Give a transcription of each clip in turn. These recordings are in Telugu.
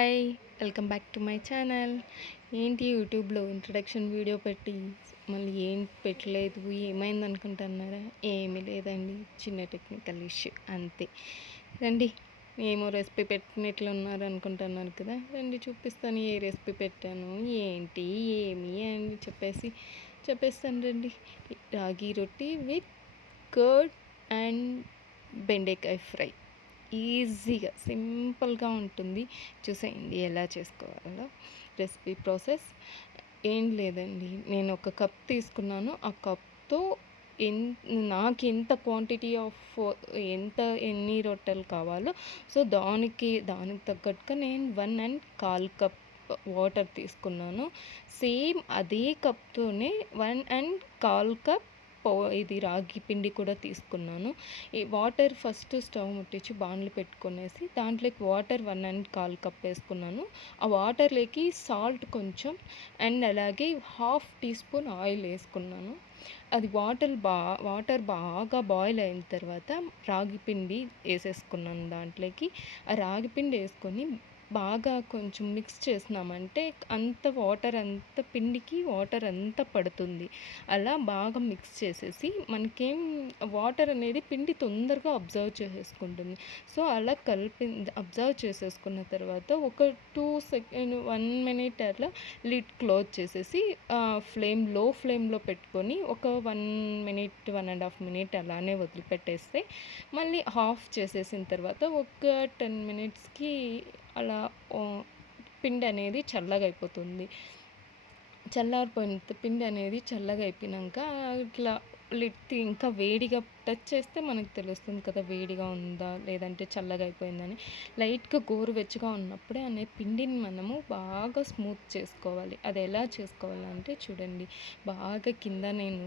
Hi! Welcome back to my channel. ఏంటి యూట్యూబ్‌లో ఇంట్రడక్షన్ వీడియో పెట్టి మళ్ళీ ఏం పెట్టలేదు ఏమైందనుకుంటున్నారా? ఏమీ లేదండి. చిన్న టెక్నికల్ ఇష్యూ అంతే. రండి, ఏమో రెసిపీ పెట్టినట్లున్నారు అనుకుంటున్నారు కదా! రండి చూపిస్తాను ఏ రెసిపీ పెట్టాను, ఏంటి, ఏమి అని చెప్పేస్తాను రండి. రాగి రొట్టి విత్ కర్డ్ అండ్ బెండకాయ ఫ్రై. ఈజీగా సింపుల్గా ఉంటుంది. చూసేయండి ఎలా చేసుకోవాలో. రెసిపీ ప్రాసెస్ ఏం లేదండి, నేను ఒక కప్ తీసుకున్నాను. ఆ కప్తో ఎన్ నాకు ఎంత క్వాంటిటీ ఆఫ్ ఎన్ని రొట్టెలు కావాలో సో దానికి తగ్గట్టుగా నేను 1 కప్ వాటర్ తీసుకున్నాను. సేమ్ అదే కప్తోనే 1 కప్ ఇది రాగి పిండి కూడా తీసుకున్నాను. ఈ వాటర్ ఫస్ట్ స్టవ్ ముట్టించి బాణలు పెట్టుకునేసి దాంట్లోకి వాటర్ 1 కప్ వేసుకున్నాను. ఆ వాటర్లోకి సాల్ట్ కొంచెం అండ్ అలాగే హాఫ్ టీ స్పూన్ ఆయిల్ వేసుకున్నాను. అది వాటర్ బాగా బాయిల్ అయిన తర్వాత రాగి పిండి వేసేసుకున్నాను దాంట్లోకి. ఆ రాగి పిండి వేసుకొని బాగా కొంచెం మిక్స్ చేసినామంటే పిండికి వాటర్ అంతా పడుతుంది. అలా బాగా మిక్స్ చేసేసి మనకేం వాటర్ అనేది పిండి తొందరగా అబ్జర్వ్ చేసేసుకుంటుంది. సో అలా అబ్జర్వ్ చేసేసుకున్న తర్వాత ఒక 1 మినిట్ అట్లా లిడ్ క్లోజ్ చేసేసి లో ఫ్లేమ్లో పెట్టుకొని ఒక 1 మినిట్ 1.5 మినిట్ అలానే వదిలిపెట్టేస్తే మళ్ళీ ఆఫ్ చేసేసిన తర్వాత ఒక 10 మినిట్స్కి అలా పిండి అనేది చల్లగా అయిపోతుంది. పిండి అనేది చల్లగా అయిపోయినాక ఇట్లా లిడ్ ఇంకా వేడిగా టచ్ చేస్తే మనకు తెలుస్తుంది కదా వేడిగా ఉందా లేదంటే చల్లగా అయిపోయిందని. లైట్గా గోరువెచ్చగా ఉన్నప్పుడే అనే పిండిని మనము బాగా స్మూత్ చేసుకోవాలి. అది ఎలా చేసుకోవాలంటే చూడండి, బాగా కింద నేను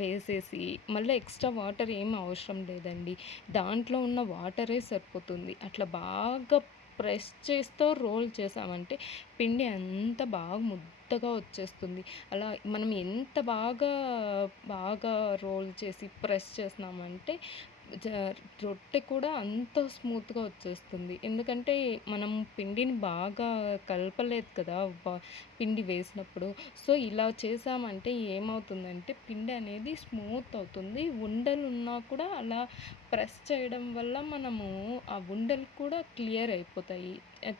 వేసేసి మళ్ళీ ఎక్స్ట్రా వాటర్ ఏం అవసరం లేదండి, దాంట్లో ఉన్న వాటరే సరిపోతుంది. అట్లా బాగా ప్రెస్ చేస్తూ రోల్ చేసామంటే పిండి అంతా బాగా ముద్దగా వచ్చేస్తుంది. అలా మనం ఎంత బాగా రోల్ చేసి ప్రెస్ చేసినామంటే రొట్టె కూడా అంత స్మూత్గా వచ్చేస్తుంది. ఎందుకంటే మనం పిండిని బాగా కలపలేదు కదా పిండి వేసినప్పుడు. సో ఇలా చేసామంటే ఏమవుతుందంటే పిండి అనేది స్మూత్ అవుతుంది. ఉండలు ఉన్నా కూడా అలా ప్రెస్ చేయడం వల్ల మనము ఆ ఉండలు కూడా క్లియర్ అయిపోతాయి.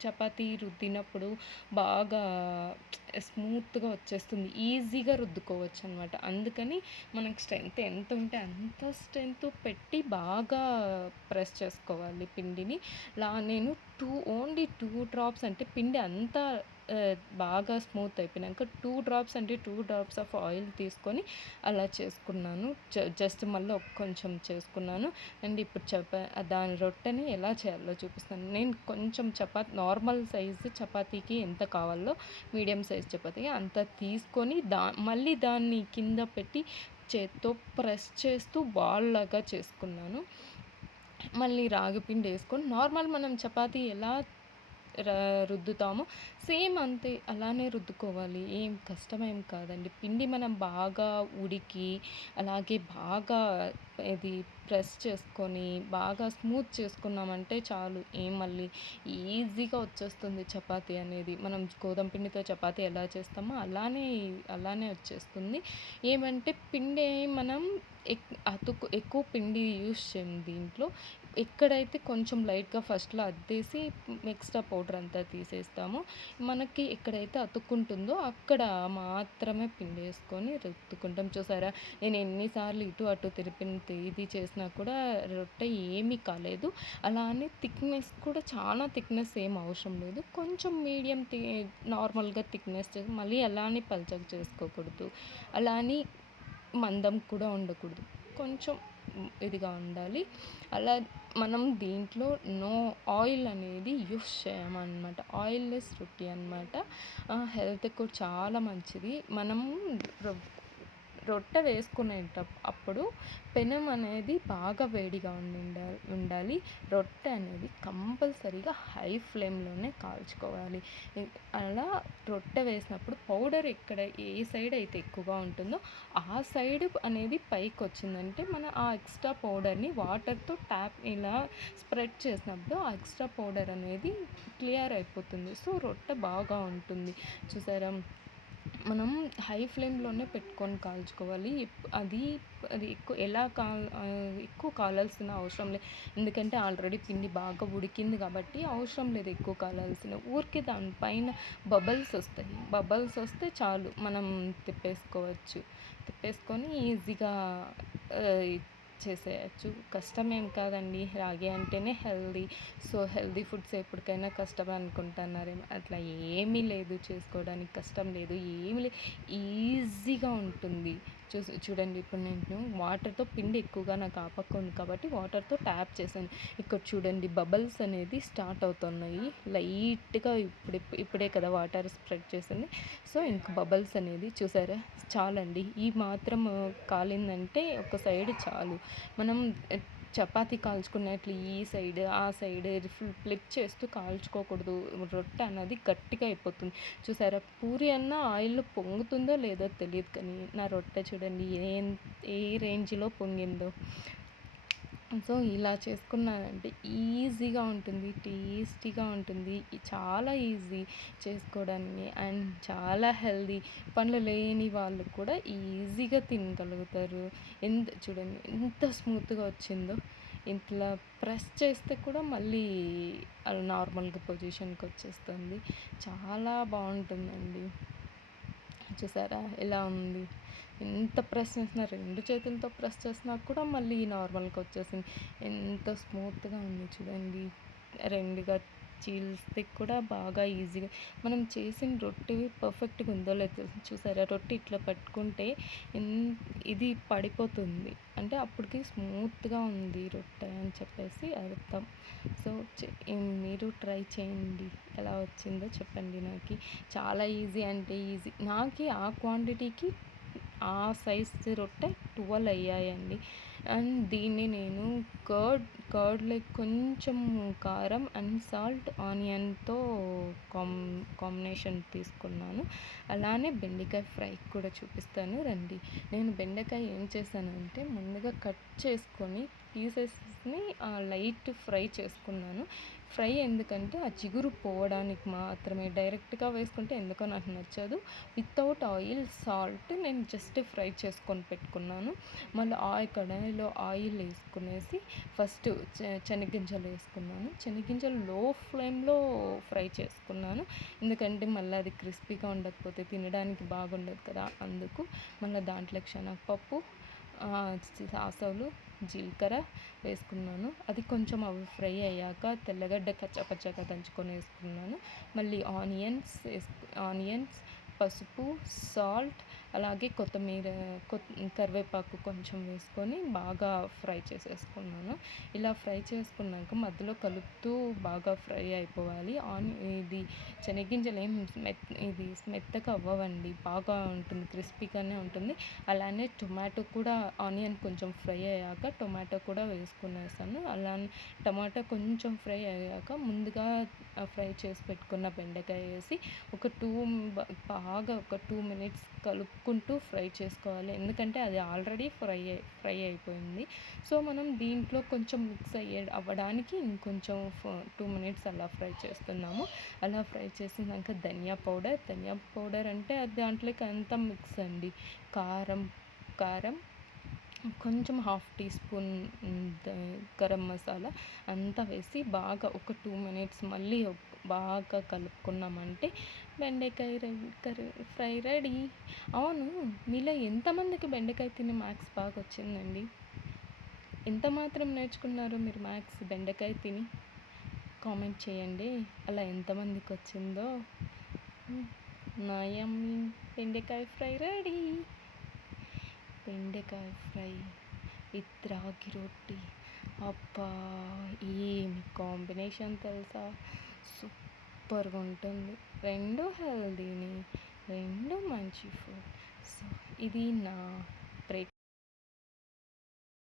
చపాతీ రుద్దినప్పుడు బాగా స్మూత్గా వచ్చేస్తుంది, ఈజీగా రుద్దుకోవచ్చు అనమాట. అందుకని మనకు స్ట్రెంత్ ఎంత ఉంటే అంత స్ట్రెంత్ పెట్టి బాగా ప్రెస్ చేసుకోవాలి పిండిని. నేను ఓన్లీ 2 డ్రాప్స్ అంటే పిండి అంతా బాగా స్మూత్ అయిపోయినాక 2 డ్రాప్స్ ఆఫ్ ఆయిల్ తీసుకొని అలా చేసుకున్నాను. జస్ట్ మళ్ళీ కొంచెం చేసుకున్నాను. అండ్ ఇప్పుడు దాని రొట్టెని ఎలా చేయాలో చూపిస్తాను. నేను కొంచెం నార్మల్ సైజు చపాతీకి ఎంత కావాలో మీడియం సైజ్ చపాతీకి అంత తీసుకొని మళ్ళీ దాన్ని కింద పెట్టి చేత్తో ప్రెస్ చేస్తూ బాల్ లాగా చేసుకున్నాను. మళ్ళీ రాగిపిండి వేసుకొని నార్మల్ మనం చపాతీ ఎలా రుద్దుతామో సేమ్ అంతే అలానే రుద్దుకోవాలి. ఏం కష్టమేం కాదండి. పిండి మనం బాగా ఉడికి అలాగే బాగా ఇది ప్రెస్ చేసుకొని బాగా స్మూత్ చేసుకున్నామంటే చాలు. మళ్ళీ ఈజీగా వచ్చేస్తుంది చపాతీ అనేది. మనం గోధుమ పిండితో చపాతీ ఎలా చేస్తామో అలానే వచ్చేస్తుంది. ఏమంటే పిండి మనం ఎక్కువ పిండి యూస్ చేయం దీంట్లో. ఎక్కడైతే కొంచెం లైట్గా ఫస్ట్లో అద్దేసి ఎక్స్ట్రా పౌడర్ అంతా తీసేస్తామో మనకి ఎక్కడైతే అతుక్కుంటుందో అక్కడ మాత్రమే పిండి వేసుకొని రుద్దుకుంటాం. చూసారా, నేను ఎన్నిసార్లు ఇటు అటు ఇది చేసినా కూడా రొట్టె ఏమీ కాలేదు. అలా అని థిక్నెస్ కూడా చాలా థిక్నెస్ ఏం అవసరం లేదు. కొంచెం మీడియం నార్మల్గా థిక్నెస్ చేసి మళ్ళీ అలా అని పల్చగా చేసుకోకూడదు, అలా అని మందం కూడా ఉండకూడదు, కొంచెం ఇదిగా ఉండాలి. అలా మనం దీంట్లో ఆయిల్ అనేది యూస్ చేయమన్నమాట. ఆయిల్లెస్ రొట్టి అనమాట. హెల్త్కి కూడా చాలా మంచిది. మనం రొట్టె అప్పుడు పెనం అనేది బాగా వేడిగా ఉండాలి. రొట్టె అనేది కంపల్సరీగా హై ఫ్లేమ్‌లోనే కాల్చుకోవాలి. అలా రొట్టె వేసినప్పుడు పౌడర్ ఏ సైడ్ అయితే ఎక్కువగా ఉంటుందో ఆ సైడ్ అనేది పైకొచ్చిందంటే ఆ ఎక్స్ట్రా పౌడర్‌ని వాటర్‌తో ఇలా స్ప్రెడ్ చేసినప్పుడు ఆ ఎక్స్ట్రా పౌడర్ అనేది క్లియర్ అయిపోతుంది. సో, రొట్టె బాగా ఉంటుంది. చూసారా? మనం హై ఫ్లేమ్‌లోనే పెట్టుకొని కాల్చుకోవాలి. అది అది ఎక్కువ కాలాల్సిన అవసరం లేదు. ఎందుకంటే ఆల్రెడీ పిండి బాగా ఉడికింది కాబట్టి అవసరం లేదు ఎక్కువ కాలాల్సిన. ఊరికే దాని పైన బబుల్స్ వస్తాయి. బబుల్స్ వస్తే చాలు మనం తిప్పేసుకోవచ్చు. తిప్పేసుకొని ఈజీగా ఆహ్, చేసేయచ్చు. కష్టమేం కాదండి. రాగి అంటేనే హెల్తీ. సో, హెల్తీ ఫుడ్స్ ఎప్పటికైనా కష్టమే అనుకుంటున్నారేమో. అట్లా ఏమీ లేదు, చేసుకోవడానికి కష్టం లేదు. ఏమీ లేదు, ఈజీగా ఉంటుంది. చూడండి, ఇప్పుడు నేను వాటర్‌తో పిండి ఎక్కువగా నాకు ఆపకుంది కాబట్టి వాటర్‌తో ట్యాప్ చేశాను. ఇక్కడ చూడండి బబుల్స్ అనేది స్టార్ట్ అవుతున్నాయి. లైట్‌గా ఇప్పుడే కదా వాటర్ స్ప్రెడ్ చేసింది. సో, ఇంక బబుల్స్ అనేది చూసారా? చాలండి. ఈ మాత్రం కాలిందంటే ఒక సైడ్ చాలు. మనం చపాతీ కాల్చుకున్నట్లు ఈ సైడ్, ఆ సైడ్ ఫ్లిప్ చేస్తూ కాల్చుకోకూడదు. రొట్టె అన్నది గట్టిగా అయిపోతుంది. చూసారా? పూరి అన్న ఆయిల్‌లో పొంగుతుందో లేదో తెలీదు కానీ నా రొట్టె చూడండి ఏ రేంజ్‌లో పొంగిందో. సో, ఇలా చేసుకున్నానంటే ఈజీగా ఉంటుంది. టేస్టీగా ఉంటుంది. చాలా ఈజీ చేసుకోవడానికి అండ్ చాలా హెల్తీ. పండ్లు లేని వాళ్ళు కూడా ఈజీగా తినగలుగుతారు. చూడండి ఎంత స్మూత్‌గా వచ్చిందో. ఇట్లా ప్రెస్ చేస్తే కూడా మళ్ళీ నార్మల్‌గా పొజిషన్‌కి వచ్చేస్తుంది. చాలా బాగుంటుందండి. చూసారా ఎలా ఉంది? ఎంత ప్రెస్ చేసినా 2 చేతులతో ప్రెస్ చేసినా కూడా మళ్ళీ నార్మల్‌గా వచ్చేసింది. ఎంత స్మూత్‌గా ఉంది చూడండి. 2గా చీల్స్తే కూడా బాగా ఈజీగా మనం చేసిన రొట్టె పర్ఫెక్ట్‌గా ఉందో లేదో చూసారా? రొట్టె ఇట్లా పట్టుకుంటే ఇది పడిపోతుంది. అంటే అప్పటికి స్మూత్‌గా ఉంది రొట్టె అని చెప్పేసి అర్థం. సో, మీరు ట్రై చేయండి. ఎలా వచ్చిందో చెప్పండి నాకి. చాలా ఈజీ అంటే ఈజీ. నాకి ఆ క్వాంటిటీకి ఆ సైజ్ రొట్టె 12 అయ్యాయండి. అండ్ దీన్ని నేను కర్డ్‌లో కొంచెం కారం అండ్ సాల్ట్, ఆనియన్‌తో కాంబినేషన్ తీసుకున్నాను. అలానే బెండకాయ ఫ్రై కూడా చూపిస్తాను రండి. నేను బెండకాయ ఏం చేశానంటే ముందుగా కట్ చేసుకొని పీసెస్‌ని లైట్ ఫ్రై చేసుకున్నాను. ఫ్రై ఎందుకంటే ఆ జిగురు పోవడానికి మాత్రమే. డైరెక్ట్‌గా వేసుకుంటే ఎందుకో నాకు నచ్చదు. వితౌట్ ఆయిల్, సాల్ట్ నేను జస్ట్ ఫ్రై చేసుకొని పెట్టుకున్నాను. మళ్ళీ కడాయిలో ఆయిల్ వేసుకునేసి ఫస్ట్ శనగ్గింజలు వేసుకున్నాను. శనగ్గింజలు లో ఫ్లేమ్‌లో ఫ్రై చేసుకున్నాను. ఎందుకంటే మళ్ళీ అది క్రిస్పీగా ఉండకపోతే తినడానికి బాగుండదు కదా అందుకు. మళ్ళీ దాంట్లోకి శనగపప్పు, సాసలు, జీలకర్ర వేసుకున్నాను. అది కొంచెం అవి ఫ్రై అయ్యాక తెల్లగడ్డ కచ్చాపచ్చాగా దంచుకొని వేసుకున్నాను. మళ్ళీ ఆనియన్స్, పసుపు, సాల్ట్, అలాగే కొత్తిమీర, కరివేపాకు కొంచెం వేసుకొని బాగా ఫ్రై చేసేసుకున్నాను. ఇలా ఫ్రై చేసుకున్నాక మధ్యలో కలుపుతూ బాగా ఫ్రై అయిపోవాలి. ఇది శనగ్గింజలు మెత్తగా అవ్వవండి. బాగా ఉంటుంది, క్రిస్పీగానే ఉంటుంది. అలానే టొమాటో కూడా, ఆనియన్ కొంచెం ఫ్రై అయ్యాక టొమాటో కూడా వేసుకునేసాను. అలానే టమాటా కొంచెం ఫ్రై అయ్యాక ముందుగా ఫ్రై చేసి పెట్టుకున్న బెండకాయ వేసి ఒక 2 మినిట్స్ కలుపుకుంటూ ఫ్రై చేసుకోవాలి. ఎందుకంటే అది ఆల్రెడీ ఫ్రై అయిపోయింది. సో, మనం దీంట్లో కొంచెం మిక్స్ అవ్వడానికి ఇంకొంచెం 2 మినిట్స్ అలా ఫ్రై చేస్తున్నాము. అలా ఫ్రై చేసినాక ధనియా పౌడర్ అంటే అది దాంట్లోకి అంతా మిక్స్ అండి. కారం కొంచెం half teaspoon garam masala అంతా వేసి బాగా ఒక 2 మినిట్స్ మళ్ళీ బాగా కలుపుకున్నామంటే బెండకాయ ఫ్రై రెడీ. అవును, మీలో ఎంతమందికి బెండకాయ తిని మ్యాథ్స్ బాగా వచ్చిందండి? ఎంత మాత్రం నేర్చుకున్నారు మీరు మ్యాథ్స్ బెండకాయ తిని? కామెంట్ చేయండి. అలా ఎంతమందికి వచ్చిందో. నయం, బెండకాయ ఫ్రై రెడీ. బెండకాయ ఫ్రై విత్ రాగి రొట్టి. అబ్బా, ఏమి కాంబినేషన్ తెలుసా? సూపర్గా ఉంటుంది. 2 హెల్దీని, 2 మంచి ఫుడ్. సో, ఇది నా